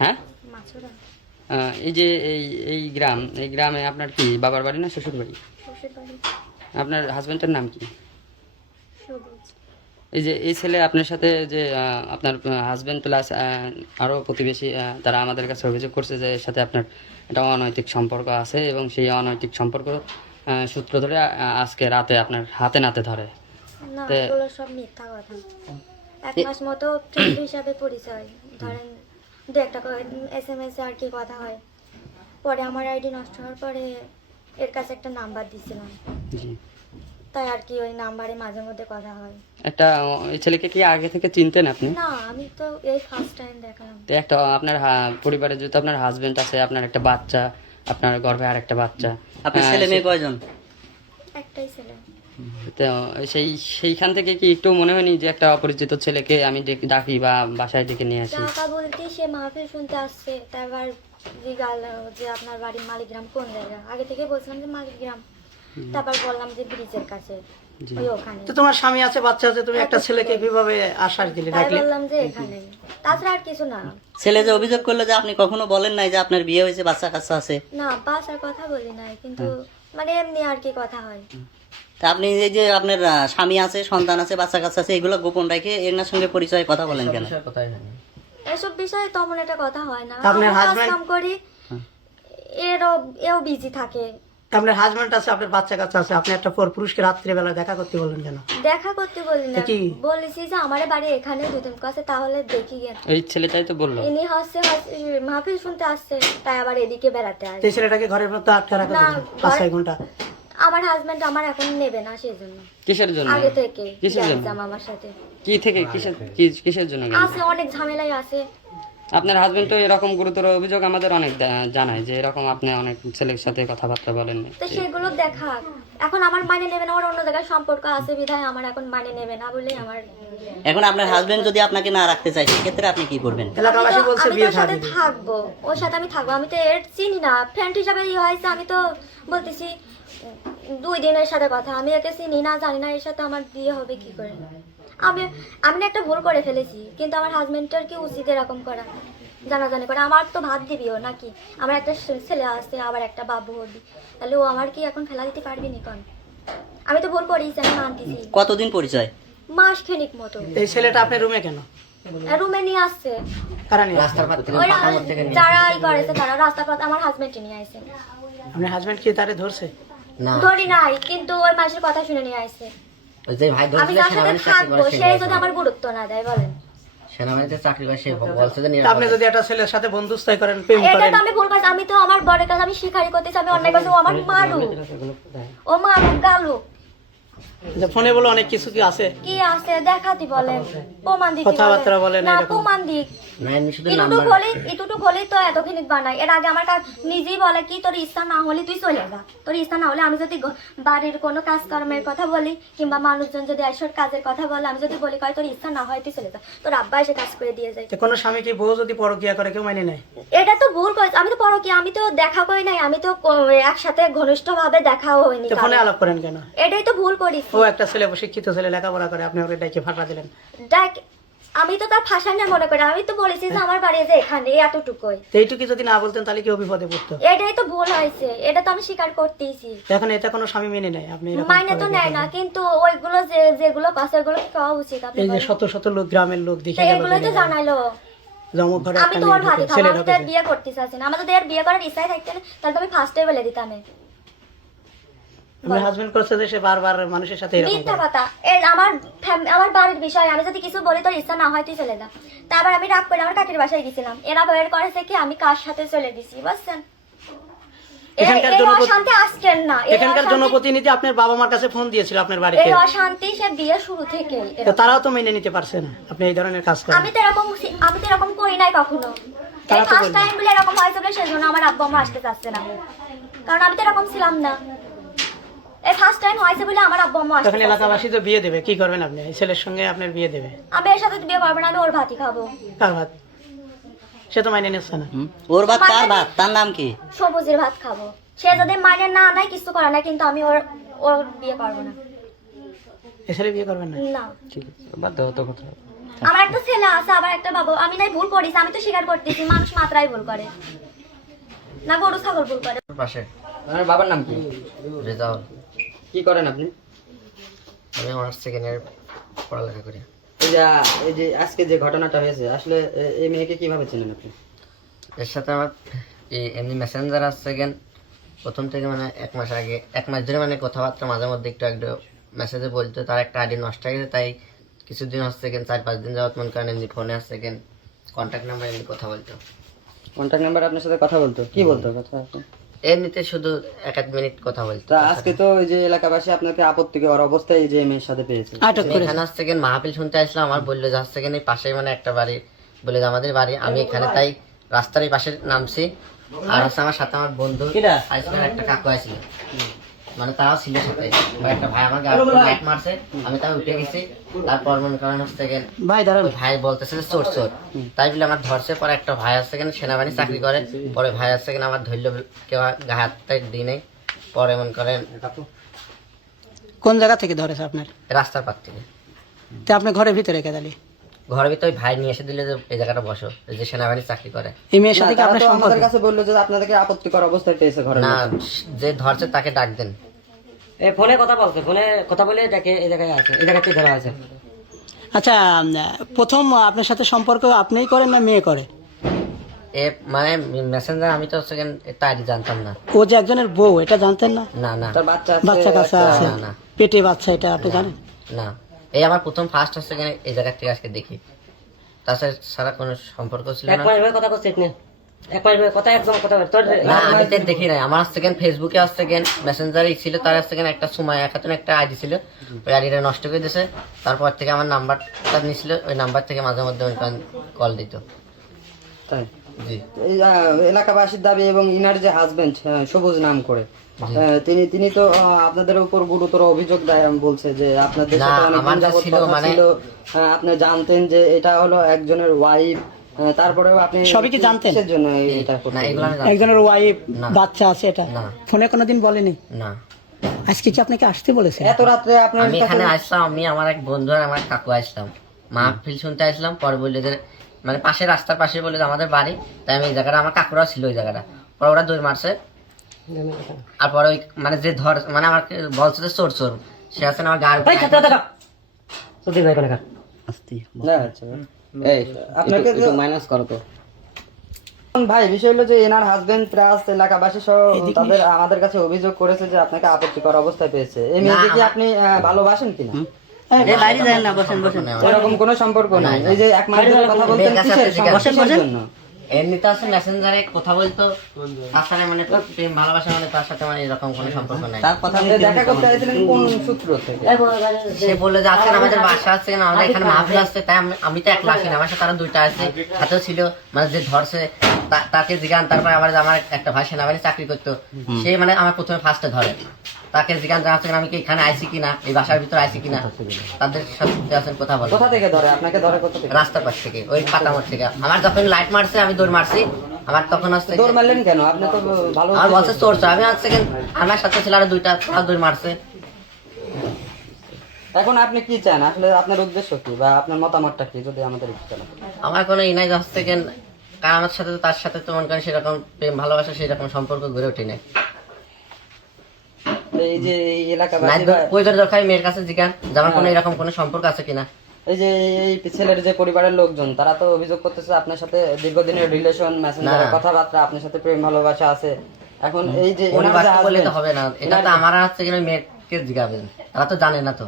হ্যাঁ, মাছুরা এই যে এই গ্রামে আপনার কি বাবার বাড়ি না শ্বশুর বাড়ি? শ্বশুর বাড়ি। আপনার হাজবেন্ডের নাম কি? সবুজ। এই যে এই ছেলে আপনার সাথে যে আপনার হাজবেন্ড প্লাস আরও প্রতিবেশী তারা আমাদের কাছে অভিযোগ করছে যে এর সাথে আপনার একটা অনৈতিক সম্পর্ক আছে এবং সেই অনৈতিক সম্পর্ক সূত্র ধরে আজকে রাতে আপনার হাতে নাতে ধরে। না, তে- এগুলো সব মিথ্যা কথা। 1 মাস মতো ফ্রেন্ড হিসাবে পরিচয়, ধরেন 2-1টা SMS আর কি কথা হয়। পরে আমার আইডি নষ্ট হওয়ার পরে এর কাছে একটা নাম্বার দিয়েছিলাম, জি, তাই আর কি ওই নাম্বারে মাঝে মধ্যে কথা হয়। একটা এই ছেলেকে কি আগে থেকে চিনতেন আপনি? না, আমি তো এই ফার্স্ট টাইম দেখলাম। তো একটা আপনার পরিবারে যেহেতু আপনার হাজবেন্ড আছে, আপনার একটা বাচ্চা, আপনার গর্ভে আর একটা বাচ্চা, আপনার ছেলে মেয়ে কয়জন? একটাই ছেলে। তো সেইখান থেকে কি একটু মনে হয়নি যে একটা অপরিচিত ছেলেকে আমি ডাকি বা বাসায় ডেকে নিয়ে আসি? টাকা বলতে সে মাহফিল শুনতে আসছে, তারপর যে আপনার বাড়ির মালিগ্রাম কোন জায়গা, আগে থেকে বলছিলাম যে মালিগ্রাম, তারপর বললাম যে ব্রিজের কাছে, জি। ওই ওখানে। তো তোমার স্বামী আছে, বাচ্চা আছে, তুমি একটা ছেলেকে কিভাবে আশ্বাস দিলে, তাই ডাকলে? বললাম যে এখানে, তাছাড়া আর কিছু না। ছেলে যে অভিযোগ করলো যে আপনি কখনো বলেন নাই যে আপনার বিয়ে হয়েছে, বাচ্চা কাচ্চা আছে? না, বাসার কথা বলি নাই, কিন্তু মানে এমনি আর কি কথা হয়। তা আপনি এই যে আপনার স্বামী আছে, সন্তান আছে, বাচ্চা কাচ্চা আছে, এগুলো গোপন রেখে এনার সঙ্গে পরিচয় কথা বলেন কেন? এসব বিষয়ে তেমন একটা কথা হয় না। আপনার আমি কাজ husband- কাম করি, এও বিজি থাকে। আপনার হাজবেন্ড আছে, আপনার বাচ্চা কাচ্চা আছে, আপনি একটা পর পুরুষকে রাত্রিবেলা দেখা করতে বললেন কেন? দেখা করতে বলি না, তা কি? বলেছি যে আমার বাড়ি এখানে, দুদিন কাছে, তাহলে দেখি গে। এই ছেলেটাই তো বললো। ইনি মাহফিল শুনতে আসছে, তাই আবার এদিকে বেড়াতে তো আসে। এই ছেলেটাকে ঘরের মধ্যে আটকে রাখা না, যাবে 5-6 ঘন্টা? আমার হাজবেন্ড আমার এখন নেবে না, সেই জন্য কিসের জন্য? আগে থেকে কিসের জন্য? গেলাম আমার সাথে। কি থেকে কিসের জন্য গেলেন? আছে, অনেক ঝামেলাই আছে। আপনার হাজবেন্ড তো এরকম গুরুতর অভিযোগ আমাদের অনেক জানায় যে এরকম আপনি অনেক ছেলের সাথে কথাবার্তা বলেন। তো সেগুলো দেখা, এখন আমার মানে নেবে না, আমার অন্য জায়গায় সম্পর্ক আছে বিধায় আমার এখন মানে নেবে না বলেই আমার। এখন আপনার হাজবেন্ড যদি আপনাকে না রাখতে চায়, সেক্ষেত্রে আপনি কি করবেন? এলাকাবাসী বলছে আমি তো বিয়ে ওর সাথে ছাড়িয়ে দিবে। থাকবো, ওর সাথে আমি থাকবো, আমি তো এর চিনি না, ফ্রেন্ড হিসাবে হয়েছে। আমি তো বলতেছি 2 দিনের সাথে কথা, আমি একে চিনি না, জানি না, এর সাথে আমার বিয়ে হবে কি করে? আমি আমি না একটা ভুল করে ফেলেছি, কিন্তু আমার হাজবেন্ডের কি উচিত এরকম করা, জানাজানি করে? আমার তো ভাত দিবিও নাকি? আমার একটা ছেলে আছে, আবার একটা বাবু হবে, তাহলে ও আমার কি এখন ফেলা দিতে পারবি নি? কোন আমি তো ভুল করেছি, আমি মানতেছি। কতদিন পরিচয়? মাস খানিক মতো। এই ছেলেটা আপনার রুমে কেন? রুমে নিয়ে আসছে, কারা নিয়ে আসছে? ওরা যারা করেছে তারা রাস্তা পথ আমার হাজবেন্ডকে নিয়ে আসছে। আপনার হাজবেন্ড কি তারে ধরছে? ধরি নাই, কিন্তু ওই মাসের কথা শুনে নিয়ে আসছে। আমি যার সাথে থাকবো সে যদি আমার গুরুত্ব না দেয়, বলেন? তা আপনি যদি একটা ছেলের সাথে বন্ধুস্থায় করেন, প্রেম এটা করেন, তো আমি ভুল করছি, আমি তো আমার বড়ের কাছে আমি স্বীকারই করতেছি আমি অন্যায় করছি। ও আমার মারু, ও মারু গালু, যে ফোনে বলে অনেক কিছু কি আছে, কি আছে দেখাতি বলেন, প্রমাণ দিতে কথাবার্তা বলেন না, এরকম। প্রমাণ দিক। এটুটুক হলেই তো এতখানি বানাই। এর আগে আমার নিজেই বলে কি, তোর ইচ্ছা না হলে তুই চলে যা, তোর ইচ্ছা না হলে, আমি যদি বাড়ির কোনো কাজকর্মের কথা বলি কিংবা মানুষজন যদি আসর কাজের কথা বলে, আমি যদি বলি কয় তোর ইচ্ছা না হয় তুই চলে যা, তোর আব্বা এসে কাজ করে দিয়ে যায়। যে কোনো স্বামী কি বউ যদি পরকিয়া করে কেউ মানে নেয়? এটা তো ভুল করেছে, আমি তো পরকীয়া, আমি তো দেখা করি নাই, আমি তো একসাথে ঘনিষ্ঠ ভাবে দেখাও হয়নি। তো ফোনে আলাপ করেন কেন? এটাই তো ভুল করিস। ও একটা ছেলে, শিক্ষিত ছেলে, লেখাপড়া করে, আপনি ওকে ডাইকে ফাঁকা দিলেন। দেখ, আমি তো তার ভাষা না মনে করি, আমি তো বলেছি যে আমার বাড়ি যে এখানে এতটুকুই। তো এইটুকু যদি না বলতেন তাহলে কেউ বিপদে পড়তো। এটাই তো ভুল হয়েছে, এটা তো আমি স্বীকার করতেইছি। এখন এটা কোনো স্বামী মেনে নেয়? আপনি এরকম মাইনে তো করে নেয় না, কিন্তু ওইগুলো যেগুলো কাছে ওগুলো কি খাওয়া উচিত? আপনি এই যে বলেন? শত শত লোক, গ্রামের লোক দেখে তো গেল, এগুলোই তো জানাইলো। জমক ঘরে আমি একটা তো ওর মেয়ে ভাতি ঢুকে, খাবো, ছেলে আমি তো ঢুকেছে। এর বিয়ে করতে চাচ্ছি না। আমার যদি এর বিয়ে করার ইচ্ছাই থাকতে না, তাহলে তো আমি ফার্স্টে বলে দিতাম। আমার হাজবেন্ড করছে যে সে বারবার মানুষের সাথে এরকম মিথ্যা করে। কথা। আমার বাড়ির বিষয়, আমি যদি কিছু বলি তোর ইচ্ছা না হয় তুই চলে যা, তারপর আমি রাগ করে আমার কাকির বাসায় গেছিলাম, এরা বের করেছে কি আমি কার সাথে চলে দিছি, বুঝছেন? এখানকার এই জনপ্রতি- অশান্তি আজকের না, এখানকার জনপ্রতিনিধি আপনার বাবা মার কাছে ফোন দিয়েছিল আপনার বাড়িতে, এই অশান্তি সে বিয়ে শুরু থেকে। তো তারাও তো মেনে নিতে পারছে না আপনি এই ধরনের কাজ করেন। আমি তো এরকম করি নাই কখনো। তারা এই তো ফার্স্ট বলবে। টাইম বলে এরকম হয়েছে বলে সেজন্য আমার আব্বু আম্মা আসতে চাচ্ছে না, কারণ আমি তো এরকম ছিলাম না। এই ফার্স্ট টাইম হয়েছে বলে আমার আব্বু আম্মা আসতে তখন চাচ্ছে না। এলাকাবাসী তো বিয়ে দেবে, কি করবেন আপনি? এই ছেলের সঙ্গে আপনার বিয়ে দেবে, আমি এর সাথে তো বিয়ে করবো না, আমি ওর ভাতই খাবো। কার ভাত? সে তো মাইনে নিচ্ছে না। ওর ভাত কার ভাত? তার নাম কি? সবুজের ভাত খাবো। সে যদি মানে না নাই কিছু করে না, কিন্তু আমি ওর বিয়ে করবো না। এ ছেলে বিয়ে করবেন না? না, ঠিক আছে, বাদ দাও তো কথা। আমার একটা ছেলে আছে, আবার একটা বাবু। আমি নাই ভুল করিস, আমি তো স্বীকার করতেছি, মানুষ মাত্রাই ভুল করে না, গরু ছাগল ভুল করে। পাশে আপনার বাবার নাম কি? রেজাউল। কি করেন আপনি? আমি অনার্স সেকেন্ড ইয়ার পড়ালেখা করি। এই যে আজকে যে ঘটনাটা হয়েছে, আসলে এই মেয়েকে কিভাবে চেনেন আপনি? এর সাথে আমার এমনি মেসেঞ্জার আছে সেকেন্ড প্রথম থেকে মানে 1 মাস আগে 1 মাস ধরে মানে কথাবার্তা মাঝে মধ্যে একটু একটু মেসেজে বলতো। তার একটা আইডি নষ্ট হয়ে গেছে, তাই কিছুদিন হচ্ছে সেকেন্ড 4-5 দিন যাওয়ার মন করেন এমনি ফোনে আসছে সেকেন্ড কন্ট্যাক্ট নাম্বার এমনি কথা বলতো। কন্ট্যাক্ট নাম্বার আপনার সাথে কথা বলতো? কি বলতো কথা? এমনিতে শুধু 1-1 মিনিট কথা বলতো। তা আজকে তো ওই যে এলাকাবাসী আপনাকে আপত্তিকর অবস্থায় এই যে মেয়ের সাথে পেয়েছে। এখানে আসছে সেকেন্ড মাহফিল শুনতে আসলাম, আমার বললো যে আসছে সেকেন্ড এই পাশেই মানে একটা বাড়ি, বলে যে আমাদের বাড়ি। আমি এখানে তাই রাস্তার এই পাশে নামছি, আর হচ্ছে আমার সাথে আমার বন্ধু আসলে একটা কাকু আসছিল, মানে তারাও ছিল সাথে। বা একটা ভাই আমার গাড়ি লাইট মারছে, আমি তাও উঠে গেছি। তারপর মনে করেন হচ্ছে ভাই দাঁড়ান, ওই ভাই বলতেছে যে চোর চোর, তাই বলে আমার ধরছে। পরে একটা ভাই আসছে কেন সেনাবাহিনী চাকরি করে, পরে ভাই আসছে কেন আমার ধরল, কেউ গায়ে হাতটা দিই নেই। পরে মনে করেন কোন জায়গা থেকে ধরেছে আপনার? রাস্তার পার থেকে তা আপনি ঘরের ভিতরে রেখে দিলি? ঘরের ভিতরে ওই ভাই নিয়ে এসে দিলে যে এই জায়গাটা বসো, এই যে সেনাবাহিনী চাকরি করে। এই মেয়ের সাথে কি তারা আপনার তো সম্পর্ক? আমাদের কাছে বললো যে আপনাদেরকে আপত্তিকর অবস্থায় পেয়েছে ঘরে। না, যে ধরছে তাকে ডাক দেন। ফোনে কথা বলছে, ফোনে কথা বলে দেখে এই জায়গায় আছে, এই জায়গাতে ধরা আছে। আচ্ছা, প্রথম আপনার সাথে সম্পর্ক আপনিই করেন না মেয়ে করে? এ মানে মেসেঞ্জার আমি তো সেকেন্ড এটা আইডি জানতাম না। ও যে একজনের বউ, এটা জানতেন না? না না তার বাচ্চা আছে? বাচ্চা কাচ্চা আছে, না, না। পেটে বাচ্চা, এটা আপনি জানেন? না, এই আমার প্রথম ফার্স্ট হচ্ছে কেন এই জায়গা থেকে আজকে দেখি, তাছাড়া সারা কোনো সম্পর্ক ছিল এক না। মাস ধরে কথা করছিস না, এক মাস ধরে কথা একদম কথা বল তোর। না আমি তো দেখি নাই, আমার সেকেন্ড ফেসবুকে আসছে সেকেন্ড মেসেঞ্জারে ছিল, তার সেকেন্ড একটা সময় খাতুন একটা আইডি ছিল, ওই আইডিটা নষ্ট করে দিয়েছে। তারপর থেকে আমার নাম্বারটা নিয়েছিল, ওই নাম্বার থেকে মাঝে মধ্যে কল দিত। তাই? জি। এই এলাকাবাসীর দাবি এবং ইনার যে হাজবেন্ড সবুজ নাম করে, তিনি তো আপনাদের উপর গুরুতর অভিযোগ বলছে যে আপনাদের না, সাথে অনেক আমার দিন যে যাবত ছিল কথা মানে- ছিল, আপনি জানতেন যে এটা হলো একজনের ওয়াইফ, তারপরেও আপনি সবই কি জানতেন? কিসের জন্য এটা করতে না, গেলেন? এগুলো আমি জানতাম একজনের ওয়াইফ, না। বাচ্চা আছে, এটা না। ফোনে কোনোদিন বলেনি? না। আজকে কি আপনাকে আসতে বলেছে? এত রাত্রে আপনার আমি কাছে এখানে আসলাম, আমি আমার এক বন্ধু আর আমার কাকু আসলাম, মাহফিল শুনতে আসলাম। পরে বললে যে মানে পাশে রাস্তার পাশে বলে যে আমাদের বাড়ি, তাই আমি এই জায়গাটা, আমার কাকুরাও ছিল ওই জায়গাটা। পরে ওরা দৌড় মারছে, আর পরে ওই মানে যে ধর মানে আমাকে বলছে যে চোর চোর, সে আছে না আমার গাড়ি সুধীর ভাই কোনকার না, আচ্ছা। এই আপনাকে মাইনাস করো তো ভাই। বিষয় হলো যে এনার হাজবেন্ড প্লাস এলাকাবাসী সহ তাদের আমাদের কাছে অভিযোগ করেছে যে আপনাকে আপত্তিকর অবস্থায় পেয়েছে। এই মেয়েকে কি আপনি ভালোবাসেন কিনা? বাইরে যায় না, বসেন বসেন। এরকম কোনো সম্পর্ক নাই। এই যে এক মাস ধরে কথা বলতেন কিসের জন্য? এমনিতে আছে মেসেঞ্জারে কথা বলতো, তাছাড়া মানে প্রেম ভালোবাসা মানে তার সাথে মানে এরকম কোনো সম্পর্ক নাই। তার কথা আপনি দেখা করতে চাইছিলেন কোন সূত্র থেকে? সে বললো যে আজকে আমাদের বাসা আছে না, আমাদের এখানে মাহফিল আসছে, তাই আমি তো একলা আসি না, আমার সাথে আরো 2টা আছে, সাথেও ছিল। মানে যে ধরছে তাকে জিগান, তারপরে আমার একটা ভাই সেনাবাহিনী চাকরি করতো, সে মানে আমার প্রথমে ফার্স্টে ধরে, তাকে জিজ্ঞাসা জানাচ্ছে আমি কি এখানে আইছি কিনা, এই বাসার ভিতরে আইছি কিনা, তাদের সাথে আছেন কথা বলে। কোথা থেকে ধরে আপনাকে? ধরে কোথা থেকে? রাস্তার পাশ থেকে, ওই পাতামোড় থেকে। আমার যখন লাইট মারছে আমি দৌড় মারছি, আমার তখন আসছে দৌড় মারলেন কেন? আপনি তো ভালো আমার বলছে চোর চোর, আমি আসছে আমার সাথে ছিল আরো 2টা, তারা দৌড় মারছে। এখন আপনি কি চান আসলে? আপনার উদ্দেশ্য কি বা আপনার মতামতটা কি যদি আমাদের একটু জানান? আমার কোনো ইনাই যাচ্ছে কেন, কারণ আমার সাথে তো তার সাথে তো মনে করেন সেরকম প্রেম ভালোবাসা সেরকম সম্পর্ক গড়ে ওঠে নাই। এই যে এই নাই এলাকাবাসী ওই দরকার মেয়ের কাছে জিজ্ঞান যে আমার কোনো এরকম কোনো সম্পর্ক আছে কিনা। এই যে এই ছেলের যে পরিবারের লোকজন তারা তো অভিযোগ করতেছে আপনার সাথে দীর্ঘদিনের রিলেশন, মেসেঞ্জারে না। কথাবার্তা, আপনার সাথে প্রেম ভালোবাসা আছে। এখন এই যে পরিবার এনার যে বলে তো husband, হবে না, এটা তো আমার হচ্ছে কিনা মেয়েকে জিজ্ঞাবেন, তারা তো জানে না তো।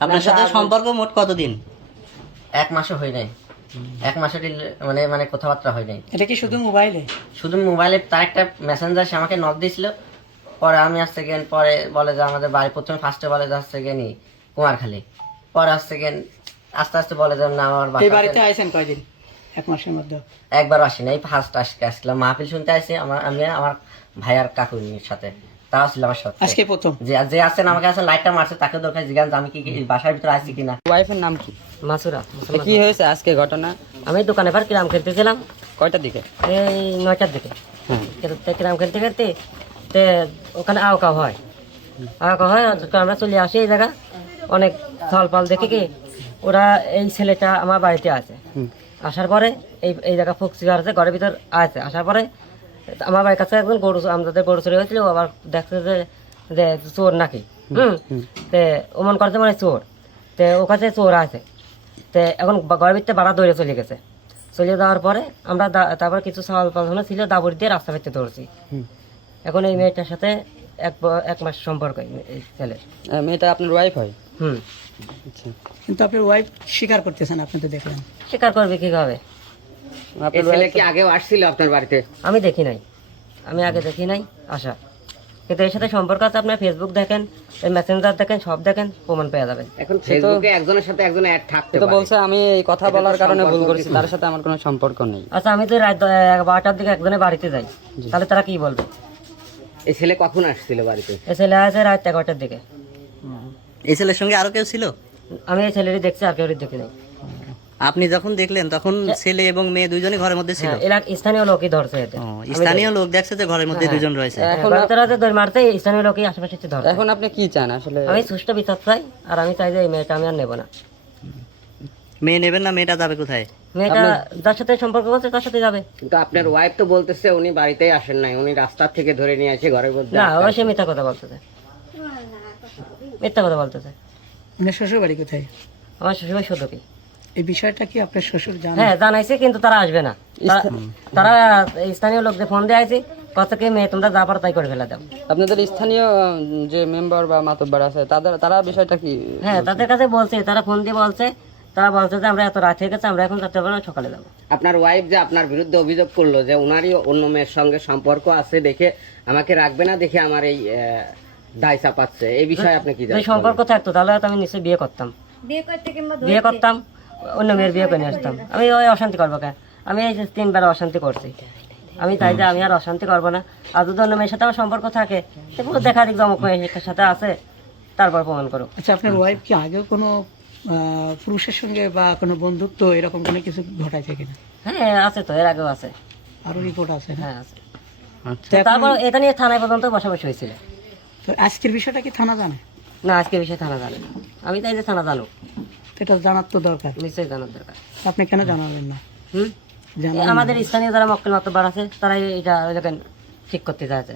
আপনার সাথে সম্পর্ক মোট কতদিন? 1 মাসও হয় নাই, 1 মাসের মানে মানে কথাবার্তা হয় নাই। এটা কি শুধু মোবাইলে? শুধু মোবাইলে তার একটা মেসেঞ্জার সে আমাকে নক দিয়েছিল। পরে আমি আসছে গেন, পরে বলে যে আমাদের বাড়ি, প্রথমে ফার্স্টে বলে যে আসছে গেনি কুমারখালী, পরে আসছে গেন আস্তে আস্তে বলে যে না আমার এই বাড়িতে বাড়িতে আইছেন কয়দিন? 1 মাসের মধ্যে? একবার আসি নাই, ফার্স্ট আসলাম মাহফিল শুনতে আসি আমি আমার ভাই আর কাকুর সাথে, তাও ছিল আমার সাথে। আজকে প্রথম? যে আসেন আমাকে আসেন লাইটটা মারছে, তাকে দরকার জিজ্ঞাসা যে আমি কি এই বাসার ভিতরে আসছি কিনা। ওয়াইফের নাম কি? মাসুরা। কি হয়েছে আজকে ঘটনা? আমি দোকানে পর কিরাম খেলতেছিলাম কয়টার দিকে? এই 9টার দিকে, হ্যাঁ। কিরাম খেলতে খেলতে তে ওখানে আওকা হয়, তো আমরা চলে আসি এই জায়গা, অনেক ফল ফল দেখে কি ওরা এই ছেলেটা আমার বাড়িতে আছে, আসার পরে এই জায়গা ফক্সি আছে ঘরের ভিতর আছে, আসার পরে আমার বাড়ির কাছে একজন গরু আমাদের গরু চুরি হয়েছিল, ও আবার দেখছে যে চোর নাকি, তে ও মন করছে মানে চোর, তে ও কাছে চোর আছে, তে এখন ঘরের ভিতরে বাড়া দৌড়ে চলে গেছে। চলে যাওয়ার পরে আমরা তারপর কিছু সওয়াল পালন ছিল, দাবড়ি দিয়ে রাস্তা ভিতরে ধরছি। এখন এই মেয়েটার সাথে এক মাস সম্পর্ক এই ছেলের। মেয়েটা আপনার ওয়াইফ হয়? আচ্ছা। কিন্তু আপনার ওয়াইফ স্বীকার করতেছেন, আপনি তো দেখলেন। স্বীকার করবে কিভাবে? আপনার wife তো- আগেও আসছিল আপনার বাড়িতে? আমি দেখি নাই, আমি আগে দেখি নাই আসা, কিন্তু এর সাথে সম্পর্ক আছে। আপনার ফেসবুক দেখেন, মেসেঞ্জার দেখেন, সব দেখেন, প্রমাণ পেয়ে যাবেন। এখন ফেসবুকে একজনের সাথে একজন অ্যাড থাকতে সে তো বলছে আমি এই কথা বলার কারণে ভুল করেছি, তার সাথে আমার কোনো সম্পর্ক নেই। আচ্ছা, আমি তো রাত 12টার দিকে একজনের বাড়িতে যাই, তাহলে তারা কি বলবে? এই ছেলে কখন আসছিল বাড়িতে? এ ছেলে আছে রাত 11টার দিকে। এই ছেলের সঙ্গে আরো কেউ ছিল? আমি এই ছেলেরই দেখছি, আর কেউ দেখি নাই। আপনি যখন দেখলেন তখন ছেলে এবং মেয়ে দুইজনই ঘরের মধ্যে ছিল? হ্যাঁ, স্থানীয় লোকই ধরছে এতে। ও, স্থানীয় লোক দেখছে যে ঘরের মধ্যে দুজন রয়েছে। এখন দৌড় মারতে স্থানীয় লোকই আশেপাশে এসে ধরছে। এখন আপনি কি চান আসলে? আমি সুষ্ঠু বিচার চাই, আর আমি চাই যে এই মেয়েটা আমি আর নেবো না। মেয়ে নেবেন না? মেয়েটা যাবে কোথায়? মেয়েটা যার সাথে সম্পর্ক করছে তার সাথে যাবে। কিন্তু আপনার ওয়াইফ তো বলতেছে উনি বাড়িতেই আসেন নাই, উনি রাস্তা থেকে ধরে নিয়ে এসে ঘরের মধ্যে। না, ওরা সে মিথ্যা কথা বলতেছে, মিথ্যা কথা বলতেছে। আপনার শ্বশুর বাড়ি কোথায়? আমার শ্বশুর শুধু কি এই বিষয়টা কি আপনার শ্বশুর জানেন? হ্যাঁ জানাইছে, কিন্তু তারা আসবে না। তারা স্থানীয় লোকদের ফোন দিয়ে আছে, কত কি মেয়ে তোমরা যা পারো তাই করে ফেলে দাও। আপনাদের স্থানীয় যে মেম্বার বা মাতব্বর আছে তারা বিষয়টা কি? হ্যাঁ, তাদের কাছে বলছে, তারা ফোন দিয়ে বলছে, তারা বলছে যে আমরা এত রাত হয়ে গেছে, আমরা এখন যাতে পারবো না, সকালে যাবো। আপনার ওয়াইফ যে আপনার বিরুদ্ধে অভিযোগ করলো যে উনারই অন্য মেয়ের সঙ্গে সম্পর্ক আছে দেখে আমাকে রাখবে না দেখে আমার এই দায় চাপাচ্ছে, এই বিষয়ে আপনি কি যদি জানেন? সম্পর্ক থাকতো তাহলে হয়তো আমি নিশ্চয়ই বিয়ে করতাম, বিয়ে করতাম, অন্য মেয়ের বিয়ে করে নিয়ে আসতাম। আমি ওই অশান্তি করবো কেন? আমি এই যে 3 বার অশান্তি করছি, আমি তাই যে আমি আর অশান্তি করবো না। আর যদি অন্য মেয়ের সাথে আমার সম্পর্ক থাকে, তারপর দেখা দিক অমুক মেয়ের সাথে আছে, তারপর প্রমাণ করো। আচ্ছা, আপনার ওয়াইফ কি আগেও কোনো পুরুষের সঙ্গে বা কোনো বন্ধুত্ব এরকম কোনো কিছু ঘটাইছে কিনা? হ্যাঁ আছে তো, এর আগেও আছে। আরো রিপোর্ট আছে না? হ্যাঁ আছে। আচ্ছা। তো এখন- তারপর এটা নিয়ে থানায় পর্যন্ত বসাবসি হয়েছিল। তো আজকের বিষয়টা কি থানা জানে? না, আজকে বিষয়ে থানা জানে না। আমি তাই যে থানা জানুক, তো এটা জানার তো দরকার। নিশ্চয়ই জানার দরকার। আপনি কেন জানাবেন না? হুম, জানাবেন। আমাদের স্থানীয় যারা মক্কেল মাতব্বর আছে, তারা এটা ঠিক করতে চাইছে।